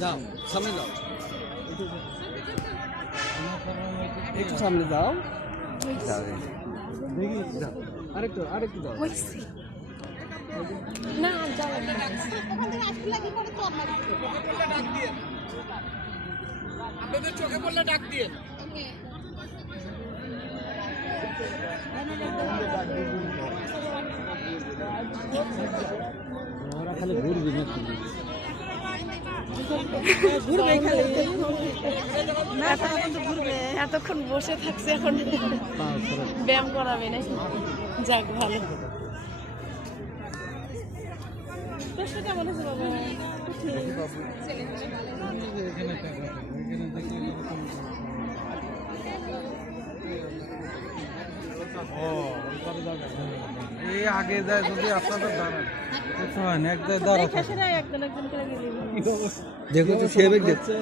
যাও সামনে যাও। একটু সামনে যাও। আরেকটু আরেকটু যাও। না। আপনাদের চোখে পড়লে ডাক দিয়ে। ওরা খালি। ঘুরবি না তুমি এতক্ষণ বসে থাকছে এখন। ব্যায়াম করাবে নাকি? যাক ভালো। কেমন আছে বাবা। এই আগে যায় যদি আপনাদের দাঁড়ান। দেখো তো সেম দেখছে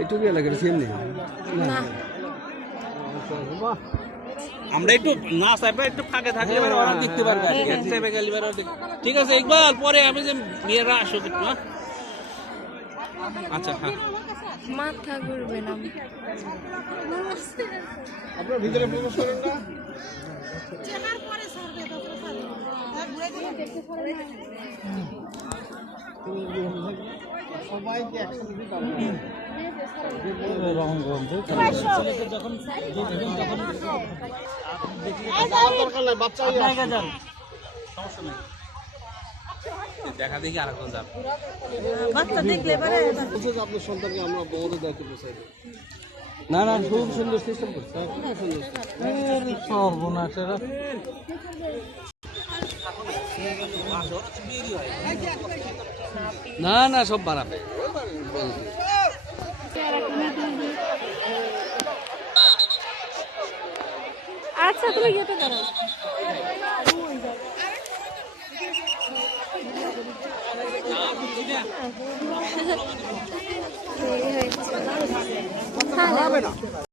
এটুকু সেম নেই। আমরা একটু না সাহেবরা একটু ফাঁকে থাকলে এবার ওরা দেখতে পারবে ঠিক আছে ইকবাল পরে আমি যে মেয়েরা আসুক একটু হ্যাঁ? আচ্ছা হ্যাঁ। মাথা ঘুরবে না। আপনার ভিতরে প্রবেশ করেন না? সবাইকে একসাথে গন্ধ যখন দরকার নাই বাচ্চা দেখা দেখি আর এখন যাবে। বাচ্চা দেখলে পারে আপনার সন্তানকে আমরা বড় দায়িত্ব পোষাই না না খুব সুন্দর সিস্টেম করছে। না না সব বাড়াবে। আচ্ছা তুমি করো এই হয়েছে। হ্যাঁ